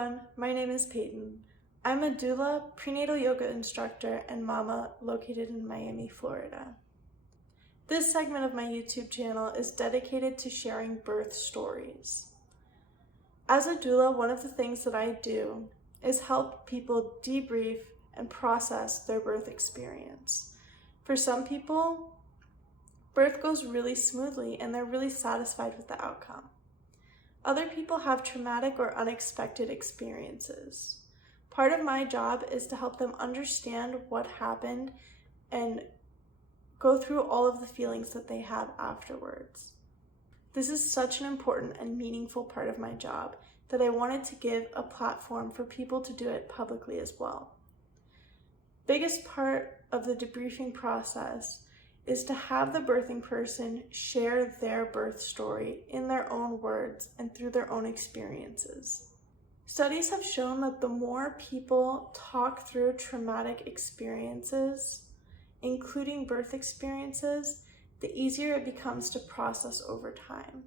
everyone, my name is Peyton. I'm a doula, prenatal yoga instructor, and mama located in Miami, Florida. This segment of my YouTube channel is dedicated to sharing birth stories. As a doula, one of the things that I do is help people debrief and process their birth experience. For some people, birth goes really smoothly and they're really satisfied with the outcome. Other people have traumatic or unexpected experiences. Part of my job is to help them understand what happened and go through all of the feelings that they have afterwards. This is such an important and meaningful part of my job that I wanted to give a platform for people to do it publicly as well. Biggest part of the debriefing process is to have the birthing person share their birth story in their own words and through their own experiences. Studies have shown that the more people talk through traumatic experiences, including birth experiences, the easier it becomes to process over time.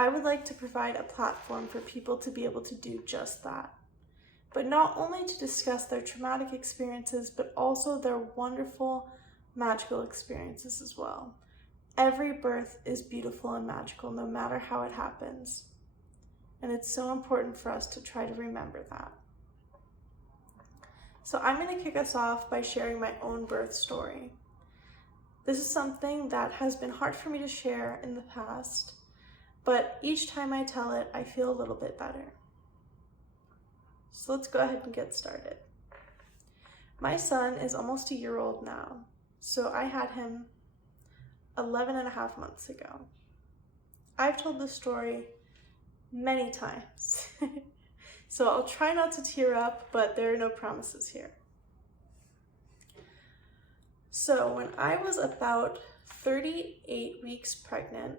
I would like to provide a platform for people to be able to do just that, but not only to discuss their traumatic experiences, but also their wonderful magical experiences as well. Every birth is beautiful and magical, no matter how it happens. And it's so important for us to try to remember that. So I'm going to kick us off by sharing my own birth story. This is something that has been hard for me to share in the past, but each time I tell it, I feel a little bit better. So let's go ahead and get started. My son is almost a year old now, so I had him 11 and a half months ago. I've told this story many times, so I'll try not to tear up, but there are no promises here. So when I was about 38 weeks pregnant,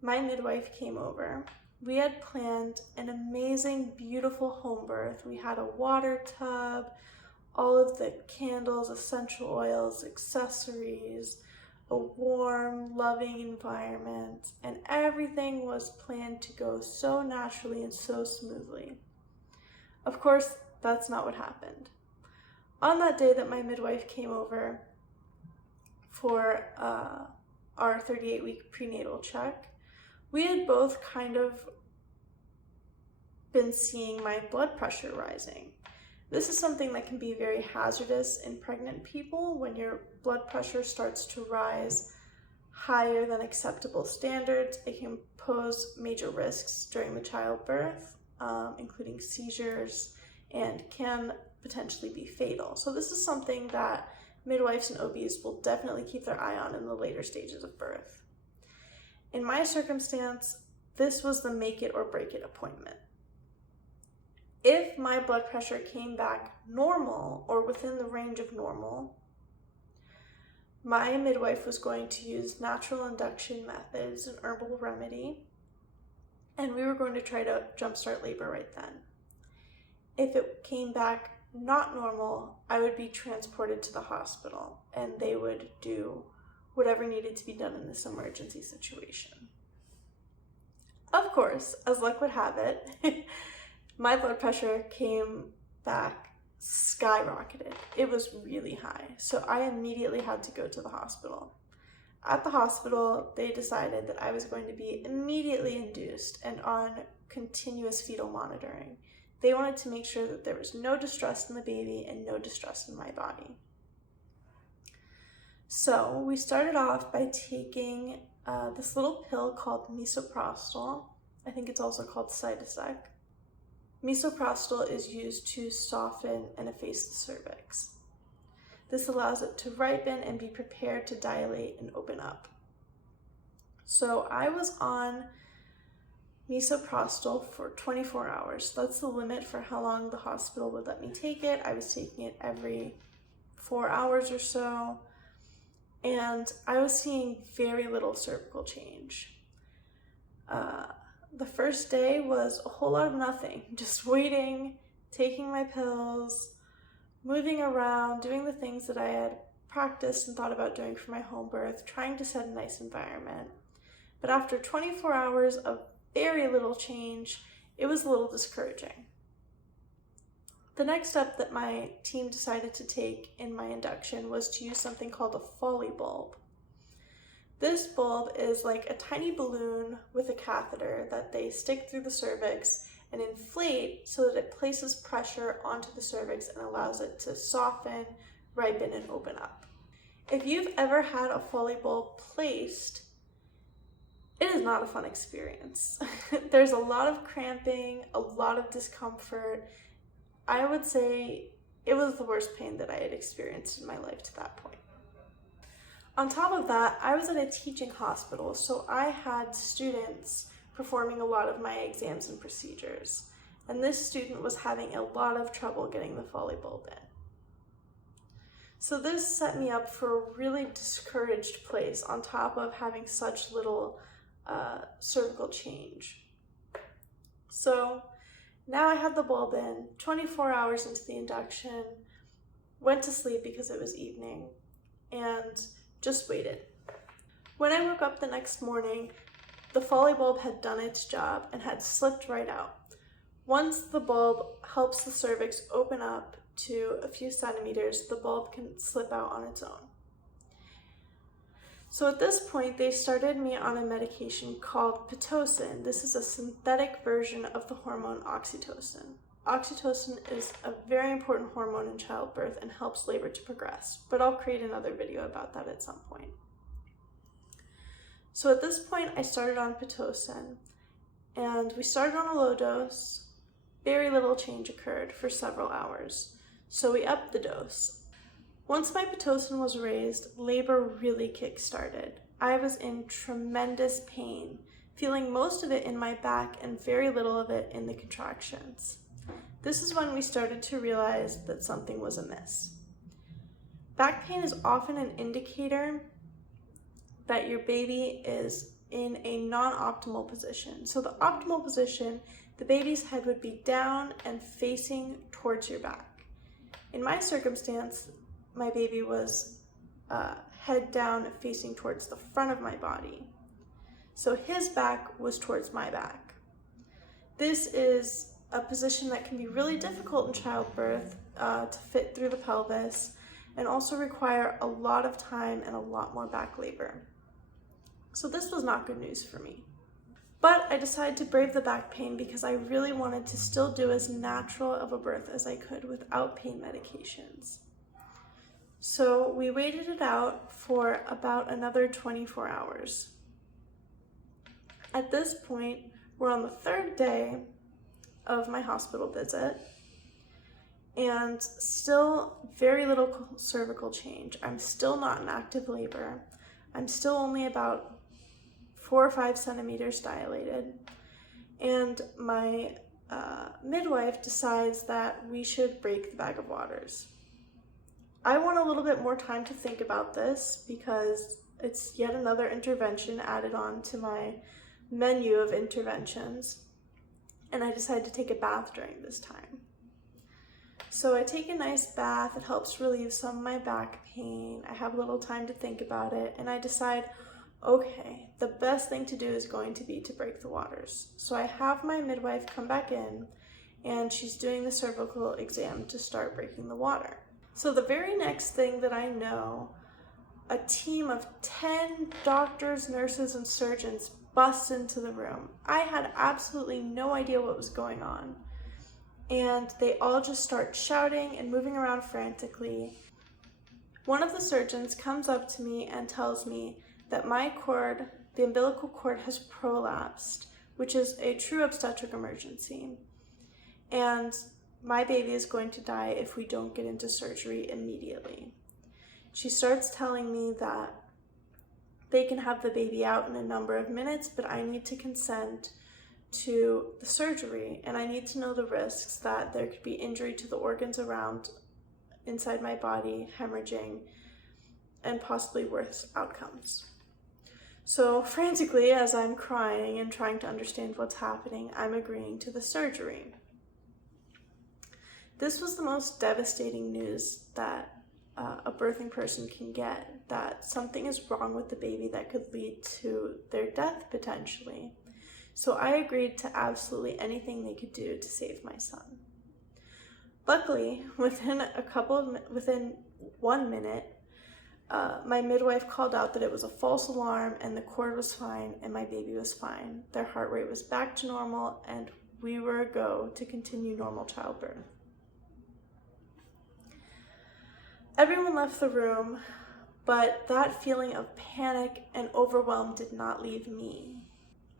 my midwife came over. We had planned an amazing, beautiful home birth. We had a water tub, all of the candles, essential oils, accessories, a warm, loving environment, and everything was planned to go so naturally and so smoothly. Of course, that's not what happened. On that day that my midwife came over for our 38-week prenatal check, we had both kind of been seeing my blood pressure rising. This is something that can be very hazardous in pregnant people when your blood pressure starts to rise higher than acceptable standards. It can pose major risks during the childbirth, including seizures, and can potentially be fatal. So this is something that midwives and OBs will definitely keep their eye on in the later stages of birth. In my circumstance, this was the make it or break it appointment. If my blood pressure came back normal or within the range of normal, my midwife was going to use natural induction methods, an herbal remedy, and we were going to try to jumpstart labor right then. If it came back not normal, I would be transported to the hospital and they would do whatever needed to be done in this emergency situation. Of course, as luck would have it, my blood pressure came back skyrocketed. It was really high, so I immediately had to go to the hospital. At the hospital, they decided that I was going to be immediately induced and on continuous fetal monitoring. They wanted to make sure that there was no distress in the baby and no distress in my body. So we started off by taking this little pill called misoprostol. I think it's also called Cytosec. Misoprostol is used to soften and efface the cervix. This allows it to ripen and be prepared to dilate and open up. So I was on misoprostol for 24 hours. That's the limit for how long the hospital would let me take it. I was taking it every 4 hours or so, and I was seeing very little cervical change. The first day was a whole lot of nothing, just waiting, taking my pills, moving around, doing the things that I had practiced and thought about doing for my home birth, trying to set a nice environment. But after 24 hours of very little change, it was a little discouraging. The next step that my team decided to take in my induction was to use something called a Foley bulb. This bulb is like a tiny balloon with a catheter that they stick through the cervix and inflate so that it places pressure onto the cervix and allows it to soften, ripen, and open up. If you've ever had a Foley bulb placed, it is not a fun experience. There's a lot of cramping, a lot of discomfort. I would say it was the worst pain that I had experienced in my life to that point. On top of that, I was at a teaching hospital, so I had students performing a lot of my exams and procedures, and this student was having a lot of trouble getting the Foley bulb in. So this set me up for a really discouraged place on top of having such little cervical change. So now I had the bulb in, 24 hours into the induction, went to sleep because it was evening, and just waited. When I woke up the next morning, the Foley bulb had done its job and had slipped right out. Once the bulb helps the cervix open up to a few centimeters, the bulb can slip out on its own. So at this point, they started me on a medication called Pitocin. This is a synthetic version of the hormone oxytocin. Oxytocin is a very important hormone in childbirth and helps labor to progress, but I'll create another video about that at some point. So at this point, I started on Pitocin, and we started on a low dose. Very little change occurred for several hours, so we upped the dose. Once my Pitocin was raised, labor really kick-started. I was in tremendous pain, feeling most of it in my back and very little of it in the contractions. This is when we started to realize that something was amiss. Back pain is often an indicator that your baby is in a non-optimal position. So the optimal position, the baby's head would be down and facing towards your back. In my circumstance, my baby was head down facing towards the front of my body. So his back was towards my back. This is a position that can be really difficult in childbirth to fit through the pelvis and also require a lot of time and a lot more back labor. So this was not good news for me. But I decided to brave the back pain because I really wanted to still do as natural of a birth as I could without pain medications. So we waited it out for about another 24 hours. At this point, we're on the third day of my hospital visit, and still very little cervical change. I'm still not in active labor. I'm still only about 4 or 5 centimeters dilated, and my midwife decides that we should break the bag of waters. I want a little bit more time to think about this because it's yet another intervention added on to my menu of interventions, and I decided to take a bath during this time. So I take a nice bath. It helps relieve some of my back pain. I have a little time to think about it, and I decide, okay, the best thing to do is going to be to break the waters. So I have my midwife come back in, and she's doing the cervical exam to start breaking the water. So the very next thing that I know, a team of 10 doctors, nurses, and surgeons busts into the room. I had absolutely no idea what was going on. And they all just start shouting and moving around frantically. One of the surgeons comes up to me and tells me that my cord, the umbilical cord, has prolapsed, which is a true obstetric emergency. And my baby is going to die if we don't get into surgery immediately. She starts telling me that they can have the baby out in a number of minutes, but I need to consent to the surgery, and I need to know the risks that there could be injury to the organs around inside my body, hemorrhaging, and possibly worse outcomes. So frantically, as I'm crying and trying to understand what's happening, I'm agreeing to the surgery. This was the most devastating news that a birthing person can get, that something is wrong with the baby that could lead to their death potentially. So I agreed to absolutely anything they could do to save my son. Luckily, within 1 minute, my midwife called out that it was a false alarm and the cord was fine and my baby was fine. Their heart rate was back to normal and we were a go to continue normal childbirth. Everyone left the room, but that feeling of panic and overwhelm did not leave me.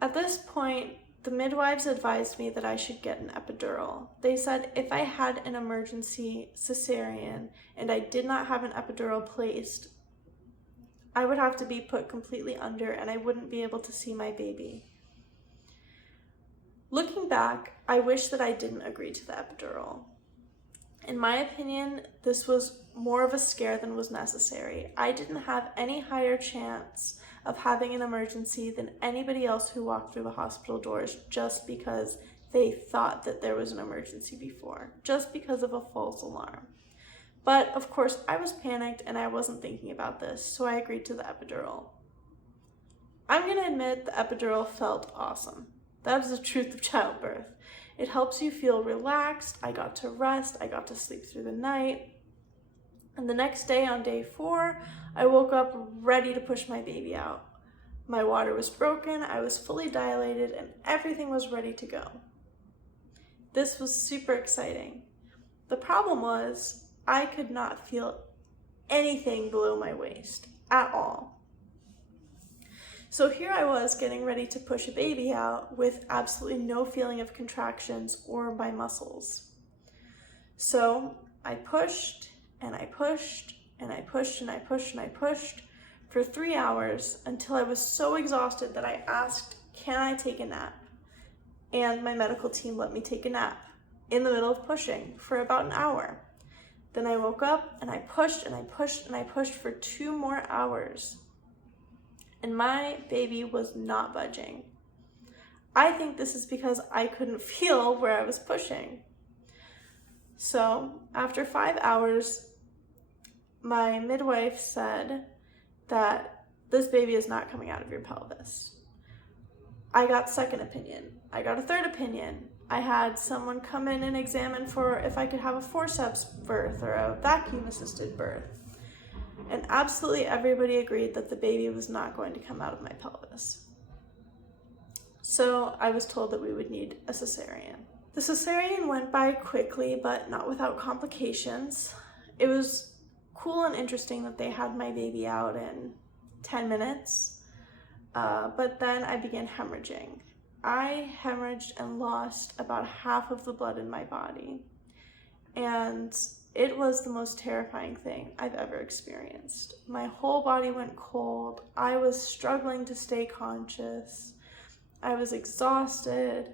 At this point, the midwives advised me that I should get an epidural. They said if I had an emergency cesarean and I did not have an epidural placed, I would have to be put completely under and I wouldn't be able to see my baby. Looking back, I wish that I didn't agree to the epidural. In my opinion, this was more of a scare than was necessary. I didn't have any higher chance of having an emergency than anybody else who walked through the hospital doors just because they thought that there was an emergency before, just because of a false alarm. But of course, I was panicked and I wasn't thinking about this, so I agreed to the epidural. I'm gonna admit the epidural felt awesome. That is the truth of childbirth. It helps you feel relaxed. I got to rest. I got to sleep through the night. And the next day, on day 4, I woke up ready to push my baby out. My water was broken, I was fully dilated, and everything was ready to go. This was super exciting. The problem was, I could not feel anything below my waist at all. So here I was getting ready to push a baby out with absolutely no feeling of contractions or my muscles. So I pushed and I pushed and I pushed and I pushed and I pushed for 3 hours until I was so exhausted that I asked, can I take a nap? And my medical team let me take a nap in the middle of pushing for about an hour. Then I woke up and I pushed and I pushed and I pushed for 2 more hours. And my baby was not budging. I think this is because I couldn't feel where I was pushing. So after 5 hours, my midwife said that this baby is not coming out of your pelvis. I got second opinion. I got a third opinion. I had someone come in and examine for if I could have a forceps birth or a vacuum assisted birth. And absolutely everybody agreed that the baby was not going to come out of my pelvis. So I was told that we would need a cesarean. The cesarean went by quickly, but not without complications. It was cool and interesting that they had my baby out in 10 minutes, but then I began hemorrhaging. I hemorrhaged and lost about half of the blood in my body, and it was the most terrifying thing I've ever experienced. My whole body went cold. I was struggling to stay conscious. I was exhausted.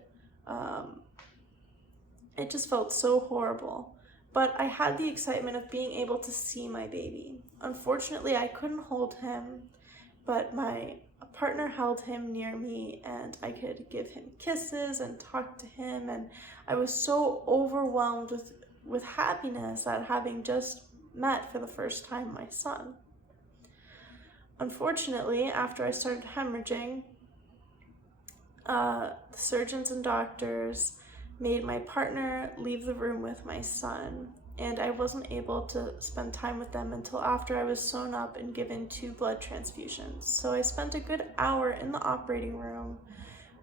It just felt so horrible. But I had the excitement of being able to see my baby. Unfortunately, I couldn't hold him, but my partner held him near me and I could give him kisses and talk to him. And I was so overwhelmed with happiness at having just met for the first time my son. Unfortunately, after I started hemorrhaging, the surgeons and doctors made my partner leave the room with my son, and I wasn't able to spend time with them until after I was sewn up and given 2 blood transfusions. So I spent a good hour in the operating room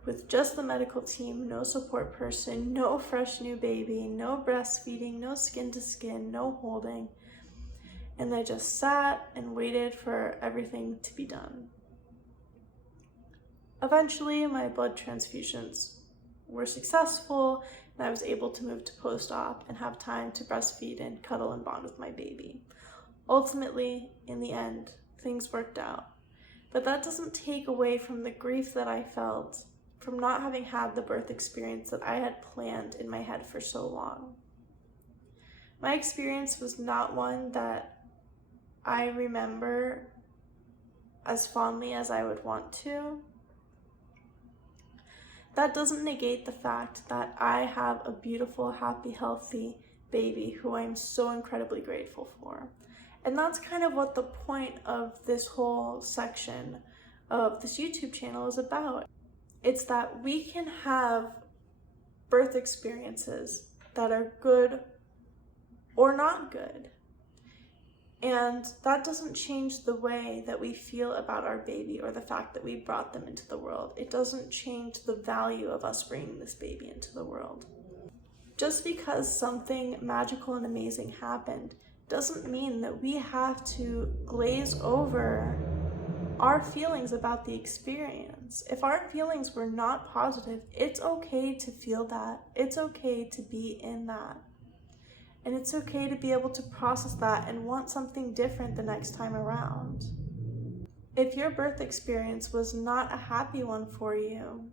with just the medical team, no support person, no fresh new baby, no breastfeeding, no skin to skin, no holding. And I just sat and waited for everything to be done. Eventually, my blood transfusions were successful, and I was able to move to post-op and have time to breastfeed and cuddle and bond with my baby. Ultimately, in the end, things worked out. But that doesn't take away from the grief that I felt from not having had the birth experience that I had planned in my head for so long. My experience was not one that I remember as fondly as I would want to. That doesn't negate the fact that I have a beautiful, happy, healthy baby who I'm so incredibly grateful for. And that's kind of what the point of this whole section of this YouTube channel is about. It's that we can have birth experiences that are good or not good. And that doesn't change the way that we feel about our baby or the fact that we brought them into the world. It doesn't change the value of us bringing this baby into the world. Just because something magical and amazing happened doesn't mean that we have to glaze over our feelings about the experience. If our feelings were not positive, it's okay to feel that. It's okay to be in that. And it's okay to be able to process that and want something different the next time around. If your birth experience was not a happy one for you,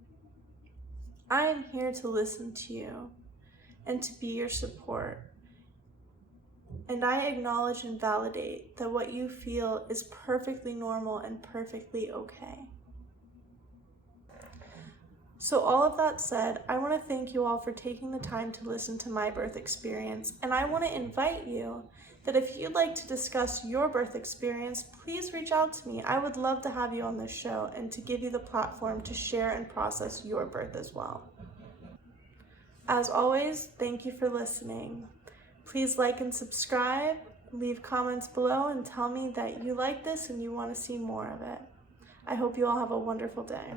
I am here to listen to you and to be your support. And I acknowledge and validate that what you feel is perfectly normal and perfectly okay. So all of that said, I want to thank you all for taking the time to listen to my birth experience, and I want to invite you that if you'd like to discuss your birth experience, please reach out to me. I would love to have you on this show and to give you the platform to share and process your birth as well. As always, thank you for listening. Please like and subscribe, leave comments below, and tell me that you like this and you want to see more of it. I hope you all have a wonderful day.